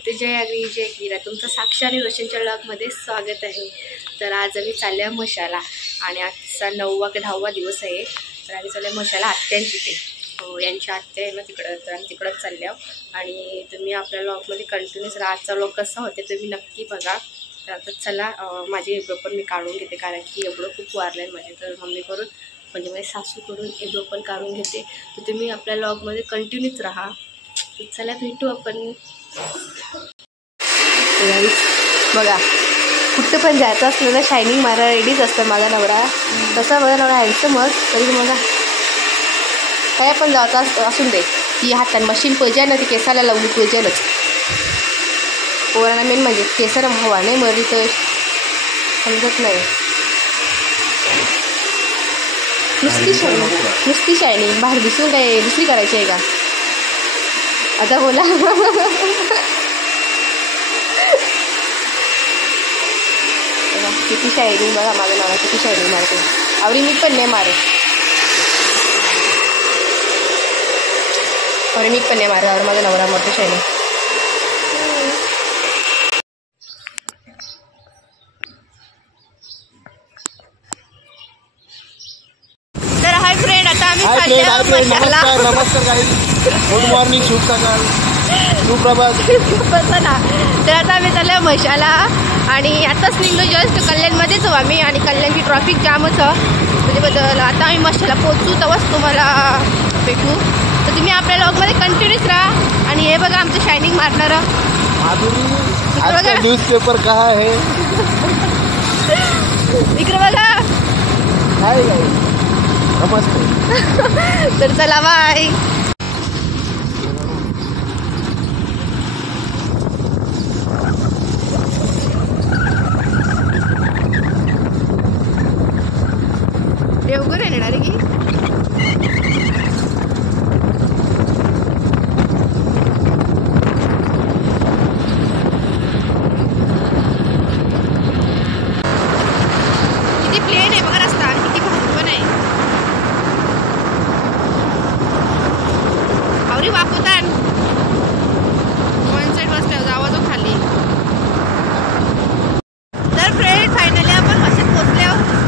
म्हणते जय अग्नी जय गिरा. तुमचं साक्षी आणि रोशनच्या ब्लॉगमध्ये स्वागत आहे. तर आज आम्ही चालले मशाला आणि आजचा 9वा की 10वा दिवस आहे. तर आम्ही चालले मशाला आत्यांची तिथे. हो, यांच्या आत्या आहे ना तिकडं, तर आम्ही तिकडंच चालले आहोत. आणि तुम्ही आपल्या ब्लॉगमध्ये कंटिन्यूस राहा. आजचा ब्लॉग कसा होते तुम्ही नक्की बघा. तर आता चला, माझे एब्रो पण मी काढून घेते, कारण की एब्रो खूप वारले आहे माझे. तर मम्मी करून म्हणजे माझ्या सासूकडून एब्रो पण काढून घेते. तर तुम्ही आपल्या ब्लॉगमध्ये कंटिन्यूच राहा. तर चला भेटू आपण. बघा, कुठं पण जायचं असलं ना शायनिंग मारा रेडीच असतं माझा नवरा. तसा माझा नवरा हँडसमच, तरी बघा काय पण जायचं असून दे, ती हातात मशीन पाहिजे ना, ती केसाला लावली पाहिजेलच. पोरांना मेन म्हणजे केसाला हवा नाही मरी तर समजत नाही. नुसती शायनिंग बाहेर दिसून काय दुसरी करायची आहे का? आता बोला. किती शायनिंग बघा, माझा नवरा किती शायनिंग मारते. आवडी मी पण नाही मारे, मी पण नाही मारत. माझा नवरा मारतो शायनिंग. तर हाय फ्रेंड, आता आम्ही नमस्कार गाईज, गुड मॉर्निंग, शुभ सकाळ, सुप्रभात. तर आता आम्ही चाललो मशाला आणि आताच निघलो जस्ट. कल्याणमध्येच हो आम्ही आणि कल्याणची ट्रॉफिक जामच त्याच्याबद्दल. आता आम्ही मशाला पोहोचू तेव्हाच तुम्हाला भेटू. तर तुम्ही आपल्या ब्लॉगमध्ये कंटिन्यूच राहा. आणि हे बघा आमचं शायनिंग मारणारं माधुरी, न्यूजपेपर कहा है इकडे बघा. हाय गाईज, नमस्ते. तर चला बाय. देवघर येणार आहे की किती प्लेन आहे बघा रस्ता, किती पण आहे. आवरी वापरतात वन साईड बसल्यावर जावा जो खाली. तर फ्रेंड फायनली आपण मशीन पोचले आहोत.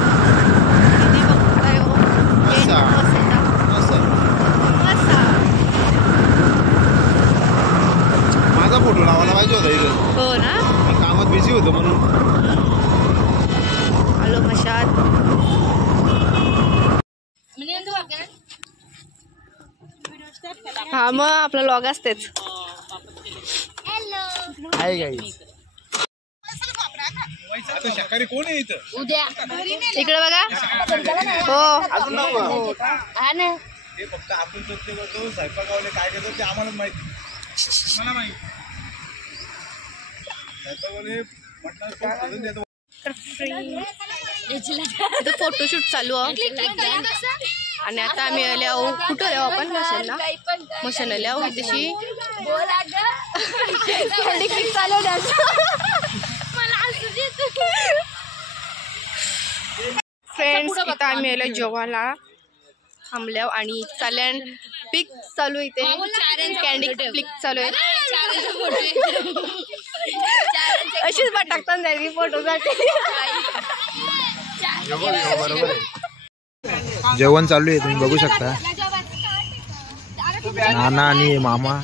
माझा फोटो लावायला पाहिजे होता इथे. हो ना, कामात बिझी होतो म्हणून. हॅलो मशाल. हा मग आपला लॉग असतेच. हाय गाईज, आता शाकाहारी कोण आहे इथं? उद्या इकडे बघा. हो हे फक्त आपण स्वच्छ करतो, स्वयंपाकावाले काय करतो ते आम्हाला माहिती. मला माहिती स्वयंपाकावाले म्हटलं फोटोशूट चालू आहे. आणि आता आम्ही आले आहो, कुठं आलो आपण? मशाला आले आहो. तशी फ्रेंड्स, इथं आम्ही आलो जेवायला थांबल्या आणि चालन पिक चालू इथे. कॅन्डी पिक चालू आहे. अशीच पण टाकतात नाही फोटोसाठी. जेवण चालू आहे, तुम्ही बघू शकता. नाना आणि मामा.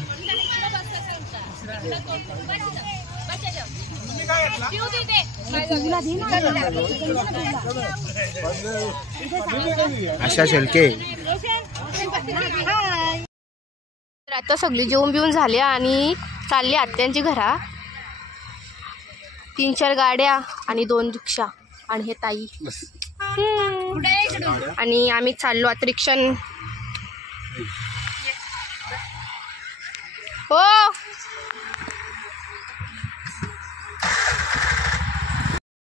अशा शेलके. आता सगळी जेवून बिवून झाल्या आणि चालली आत्यांची घरा. 3-4 गाड्या आणि 2 रिक्षा आणि हे ताई. आणि आम्ही चाललो आता रिक्षान. हो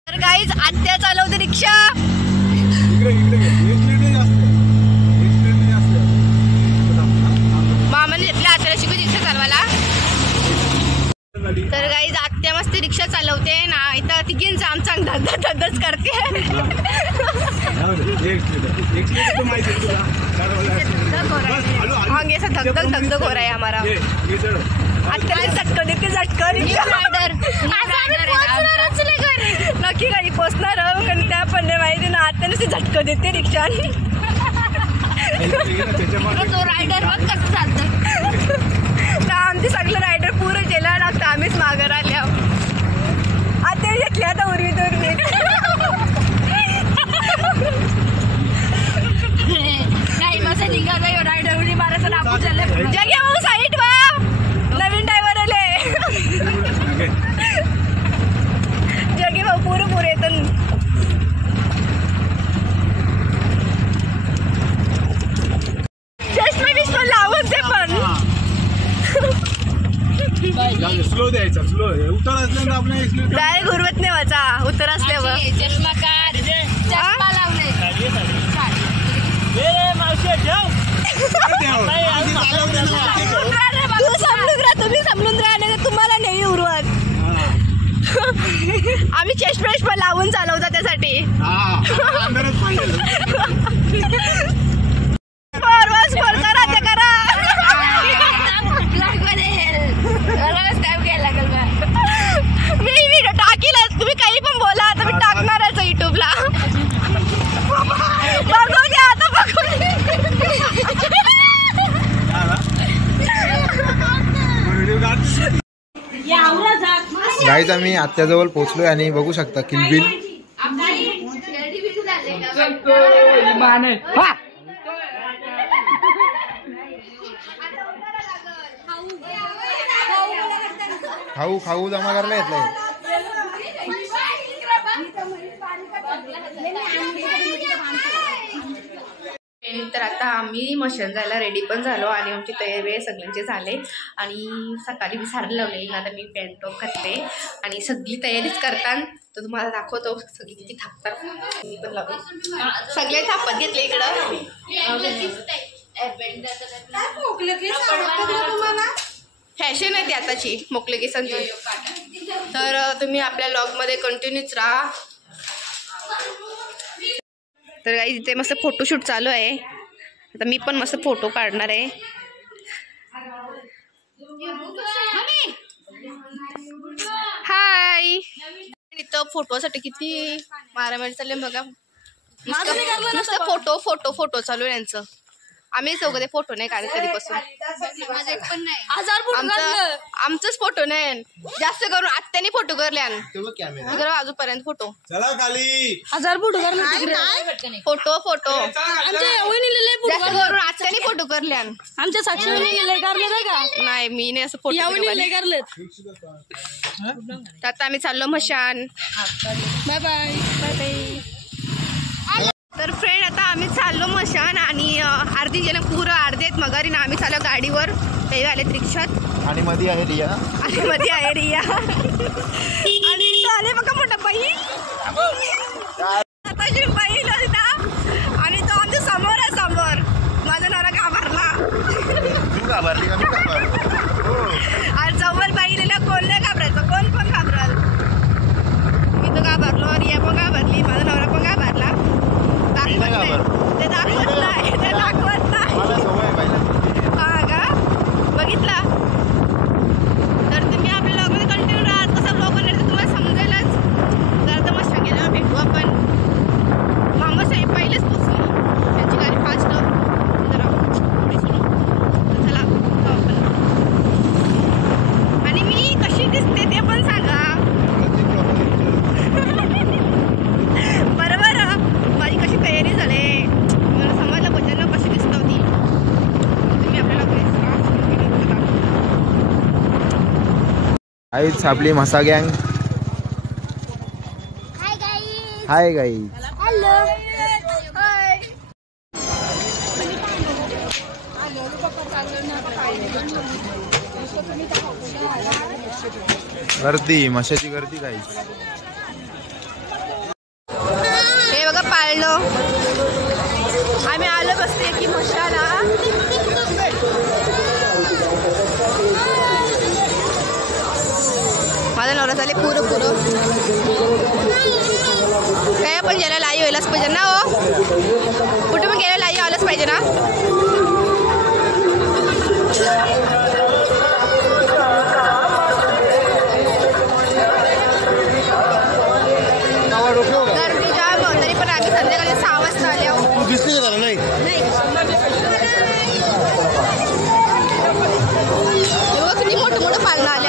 तर गाईज, आत्या चालवते रिक्षा. मामाने घेतल्या आत्याला शिकू रिक्षा चालवायला. तर गाईज, आत्या मस्त रिक्षा चालवते ना. इथं तिघींचा आमचा धगधगच करते. धगधग हो रहा है हमारा. आत्याला झटकन देते झटकन नक्की गाडी पोचणार कारण त्या पण नाही माहिती ना आत्याने झटकन देते रिक्षा रायडर मग कसं चालतं आमचे सगळं रायडर पुरं गेला लागतं आम्हीच मागं आल्या आत्याने घेतली आता उर्वी दुर्वी नाही मग निघाला रायडर उडी मारायचं लागू झालं जगे भाऊ साईड वा नवीन ड्रायव्हर आले जगे भाऊ पुरे येतं चष्मा लावून ते पण स्लो द्यायचा स्लो उतर असल्यावर आपण डायरेक्ट गुरवत नाही वाचा उतर असल्यावर चष्मा काढ चष्मा लावले तुम्ही समजून राहिले तुम्हाला नाही उरवत आम्ही चष्मा लावून चालवतो त्यासाठी तुम्ही काही पण बोला आता मी टाकणारच युट्यूबला बघू द्या आता बघू गाईज आम्ही आत्याजवळ पोहोचलोय आणि बघू शकता किलबिल खाऊ खाऊ जमा करायला येतलंय तर आता आम्ही मशन जायला रेडी पण झालो आणि आमची तयारी सगळ्यांचे झाले आणि सकाळी मी साडी लावलेली ना आता मी पॅन्ट टॉप घातले आणि सगळी तयारीच करतात तर तुम्हाला दाखवतो सगळी किती थापतात मी पण लावले सगळे थापत घेतले इकडं फॅशन आहे ती आताची मोकळे केसांची तर तुम्ही आपल्या ब्लॉगमध्ये कंटिन्यूच राहा तर काही तिथे मस्त फोटोशूट चालू आहे आता मी पण मस्त फोटो काढणार आहे हाय इथं फोटोसाठी किती मारामारी चालले बघा नुसतं फोटो फोटो फोटो चालू आहे यांचं आम्ही चौघे फोटो नाही काढत कधीपासून आमचंच फोटो नाही जास्त करून आत्याने फोटो करले अजूनपर्यंत फोटो हजार फोटो फोटो जास्त करून आत्याने फोटो करले आमच्या साक्षी नाही मी नाही असं फोटो आता आम्ही चाललो मशान बाय बाय बाय बाय तर फ्रेंड आता आम्ही चाललो मशान आणि अर्धी जण पुरं अर्धे आहेत मगारी ना आम्ही चाललो गाडीवर ते आलेत रिक्षात आणि मध्ये आहे रिया आणि मध्ये आहे रिया आणि आले बघा मोठा बाई आताची बाई ललिता आणि तो आमच्या समोर आहे समोर माझा नवरा घाबरला तू घाबरली का मी घाबरलो आणि जवळ बाई लिहिलं कोण नाही घाबरायचं कोण पण घाबरल मी तो घाबरलो रिया पण घाबरली माझा नवरा पण घाबरला ते दाखवत नाही हा का बघितला तर तुम्ही आपल्या ब्लॉगमध्ये कंटिन्यू राहा कसं ब्लॉग बनणार तर तुम्हाला समजेलच जर तर मस्त गेल्यावर भेटू आपण मामा साहेब पहिलेच पोचलो त्यांची गाडी फास्ट जरा चला आपण आणि मी कशी दिसते ते पण सांगा बरोबर माझी कशी तयारी झाली मला समजलं बच्चांना कशी दिसत होती तुम्ही आपल्याला आईच आपली मसा गँग हाय गाईज गर्दी मशाची गर्दी गाईज हे बघा पाळलो आम्ही आलो बसते की मशाला माझा नवरा झाले पुरं काय पण गेला लाई व्हायलाच पाहिजे ना हो कुठे पण गेला लाई आलंच पाहिजे ना पालणं आले.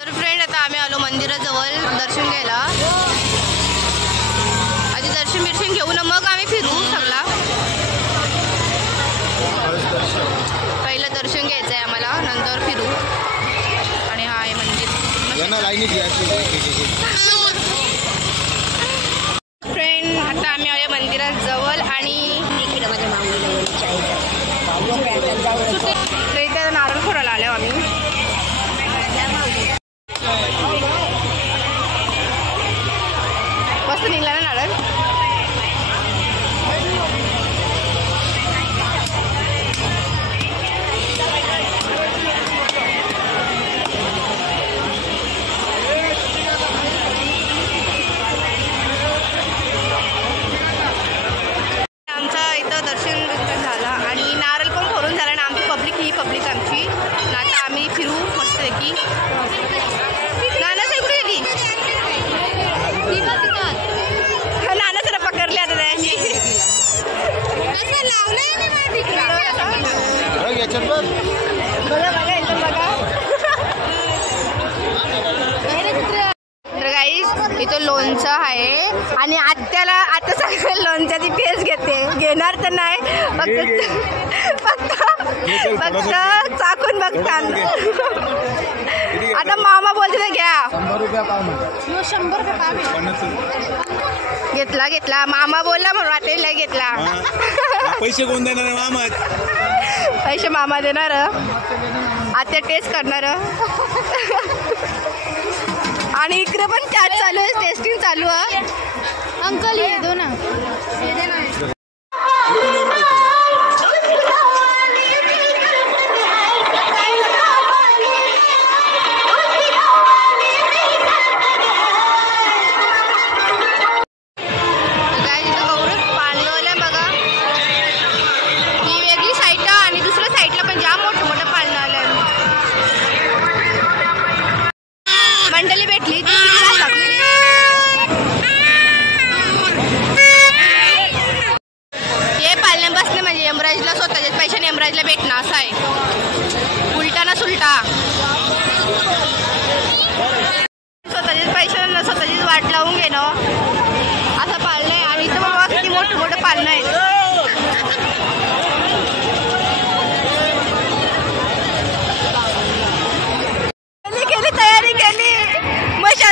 तर फ्रेंड आता आम्ही आलो मंदिराजवळ दर्शन घ्यायला. आधी दर्शन घेऊ ना मग आम्ही फिरू सगळा. पहिलं दर्शन घ्यायचं आहे आम्हाला, नंतर फिरू. आणि हा आहे मंदिर. फ्रेंड आता आम्ही आलो मंदिराजवळ आणि इकडे माझ्या इथे नारळ फोडायला आलो आम्ही. मस्त निघला ना नारळ. आमचं इथं दर्शन झालं आणि नारळ पण फोडून झालं आणि आमची पब्लिक ही पब्लिक आमची. आता आम्ही फिरू मस्तपैकी. नाना इकडे गेली. नाना जरा पकडले आता त्याची. तर गाईस इथं लोणचं आहे आणि आत्याला सगळं लोणच्याची टेस्ट घेणार तर नाही, फक्त चाकून बघतात. आता मामा बोलते घ्या. 100 रुपये पाव घेतला. मामा बोलला म्हणून आता घेतला. पैसे कोण देणार मामा? पैसे मामा देणार. आता टेस्ट करणार. आणि इकडे पण चॅट चालू आहे, टेस्टिंग चालू आहे. अंकल ये दो ना. मंडळी भेटली हे पालण्या बसले म्हणजे यमराजला स्वतःच्याच पैशाने यमराजला भेटणं असं आहे. उलटा ना सुलटा. स्वतःच्याच पैशाने स्वतःचीच वाट लावून घेणं असं पालणं आहे. आणि इथं बाबा किती मोठं पालणं आहे.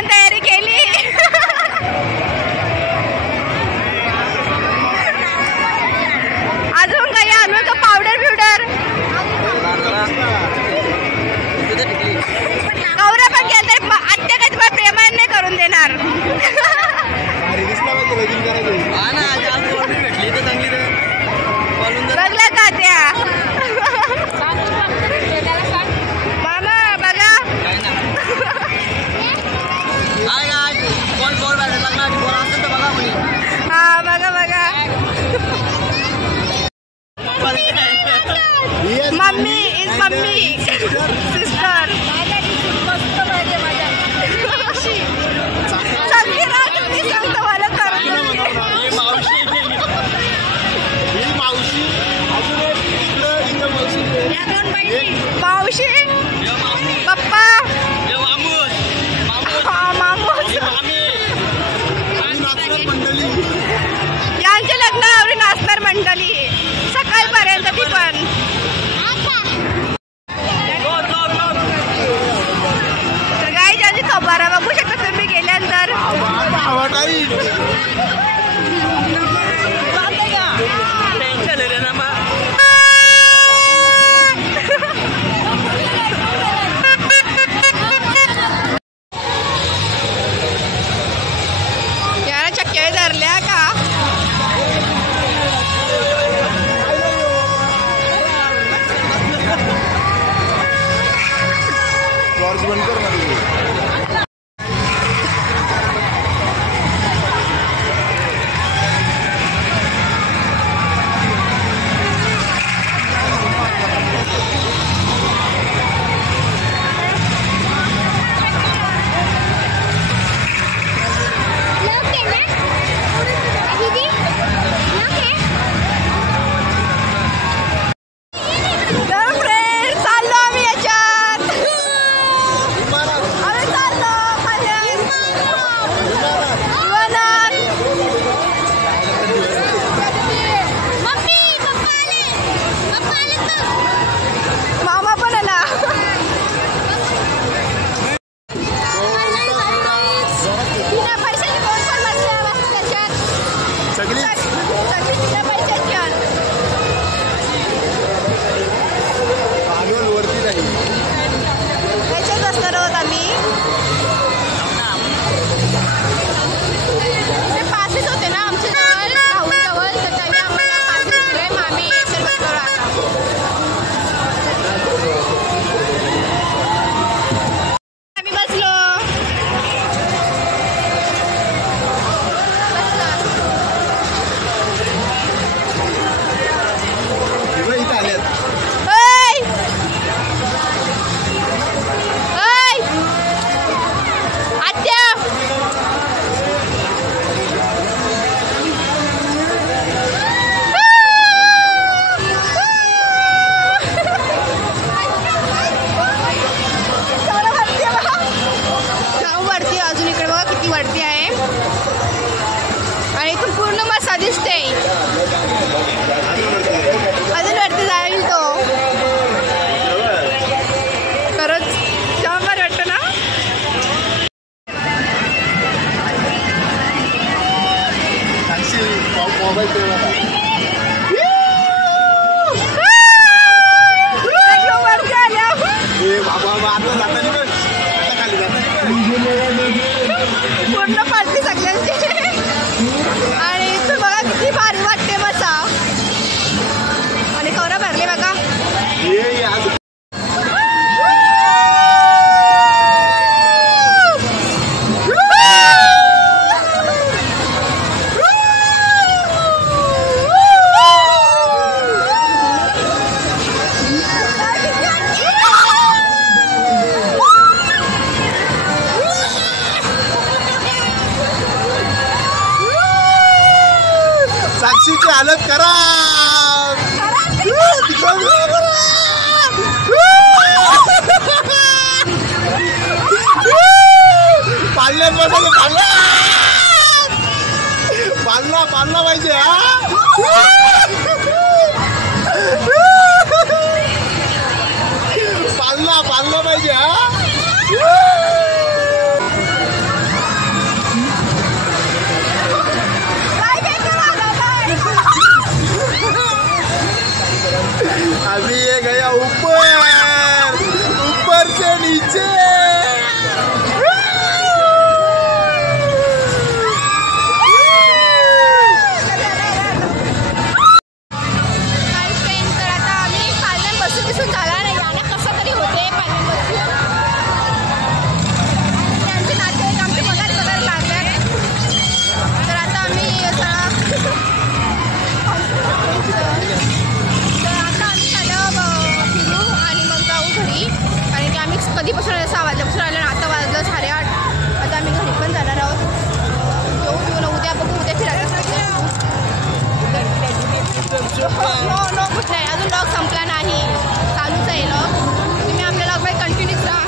तयारी केली. अजून काही आणू का पावडर बिवडर? गौरव पण गेल तर आत्या काही तुम्हाला प्रेमाने नाही करून देणार. बघला का त्या मामा बघा. हा बघा. Mummy is mummy sister. मावशी पप्पा यांचे लग्नावर नाचणार मंडळी सकाळपर्यंत. ती पण तर गाई ज्यांची खबर बघू शकता तुम्ही गेल्यानंतर. याला चक्क्या धरल्या का? बंद कर. पूर्ण पार्टी सगळ्यांची. आणि इथं बघा किती भारी वाटते मसा. आणि कवरा भरले बघा. साक्षीची हालत करा. पाळण्यात बसायचं. पाळला पाहिजे. पाळला पाहिजे. अभी ये गया ऊपर से नीचे. कधीपासून 6 वाजल्यापासून आलो ना. आता वाजलं 8:30. आता आम्ही घरी पण जाणार आहोत. येऊन उद्या बघू. उद्या फिरायला नो कुठं नाही. अजून लॉग संपला नाही. चालूच आहे लॉग. तुम्ही आपल्या लॉगमध्ये कंटिन्यूच राहा.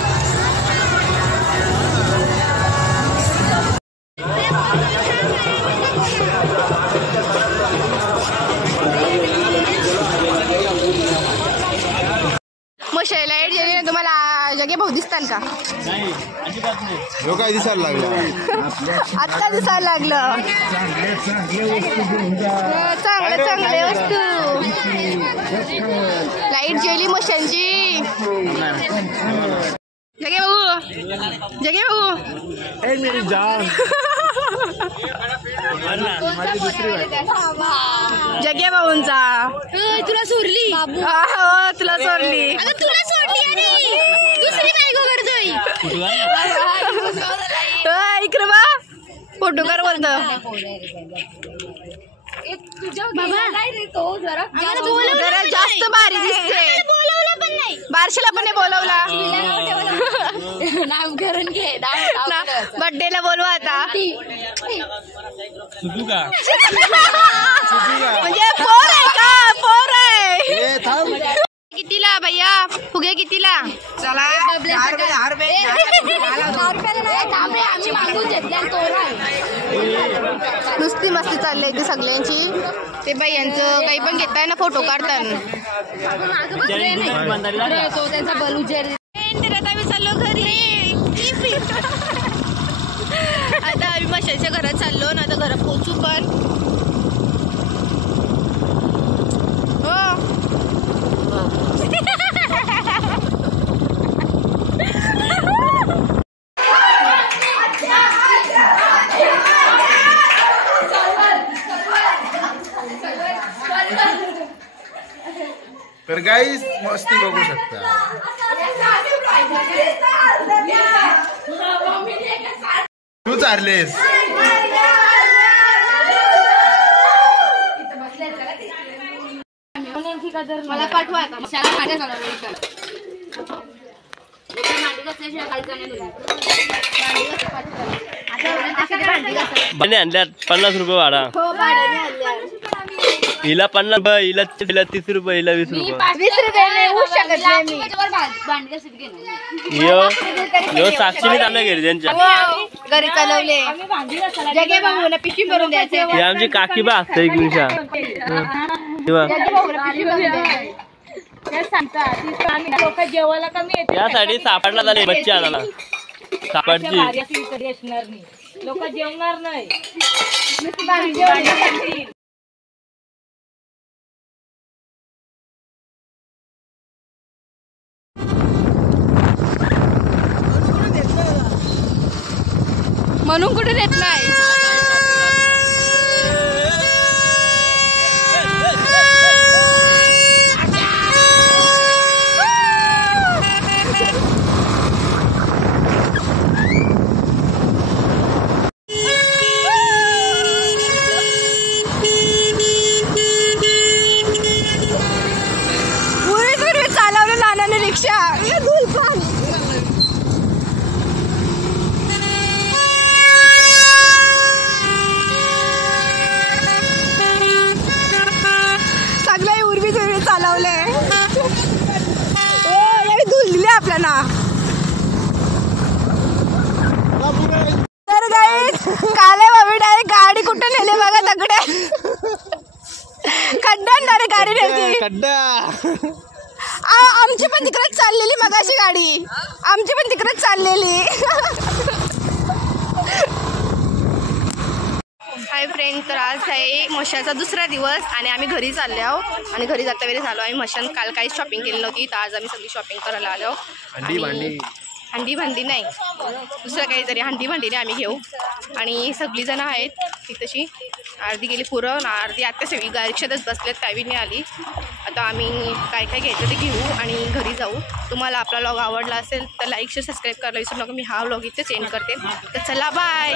मग लाईट गेली ना तुम्हाला जगे भाऊ दिसताल का? काय दिसायला लागलं. आत्ता दिसायला लागलं. चांगले वस्तू. लाईट गेली मशांची. जगे भाऊ जगे भाऊंचा. तुला सोडली. तुला सोडली. दुसरी बायको करतोय. इकडे बा फोटो कर बोलतो. जरा जास्त भारी दिसते. बारशीला पण नाही बोलवला. नामकरण घे. बर्थडेला बोलवा आता. म्हणजे पोर आहे का? पोर आहे. कितीला भैया फुगे कितीला? चला नुसती मस्ती चालली आहे ती सगळ्यांची. ते बाई यांचं काही पण घेताय ना फोटो काढतात. आम्ही चाललो घरी. आता आम्ही मशाच्या घरात चाललो ना. आता घरात पोहोचू पण. तर गाईस मस्ती बघू शकता. तू चाललेस. मला पाठवा आता. आणल्यात 50 रुपये भाडा. हिला 50, हिला 30 रुपये, हिला 20 रुपये. 20 रुपये होऊ शकत नाही. यो साक्षीने चाललं घरी त्यांच्या घरी चालवले. जगे भाऊला पिशवी भरून द्यायचे. ही आमची काकी बा असते एक दिवसा. यासाठी सापडला झाले बच्चे आणायला. सापडची लोक जेवणार नाही. म्हणून कुठे देत नाही. चालवलं नानाने रिक्षा. सगळे उर्वी तुर्वी चालवले. धुलले आपल्याला. तर गाईस काले बाबी डायरेक्ट गाडी कुठे नेले बघा दगडे. खड्ड्यात गाडी नेली. आमची पण तिकडेच चाललेली मगाशी गाडी. आमची पण तिकडेच चाललेली. हाय फ्रेंड, तर आज आहे मशाचा दुसरा दिवस आणि आम्ही घरी चालले आहोत. आणि घरी जाता वेळेस आलो. आम्ही मशान काल काही शॉपिंग केली नव्हती, तर आज आम्ही सगळी शॉपिंग करायला आलो. हंडी भांडी नाही, दुसरं काहीतरी हंडी भांडीने आम्ही घेऊ. आणि सगळीजणं आहेत ती तशी. अर्धी गेली पुरं, अर्धी आत्ता सगळी रिक्षातच बसलेत, काही नाही आली. आता आम्ही काय काय घ्यायचं ते घेऊ आणि घरी जाऊ. तुम्हाला आपला व्लॉग आवडला असेल तर लाईक शेअर सबस्क्राईब करायला विसरू नका. मी हा व्लॉग इथेच एंड करते. तर चला बाय.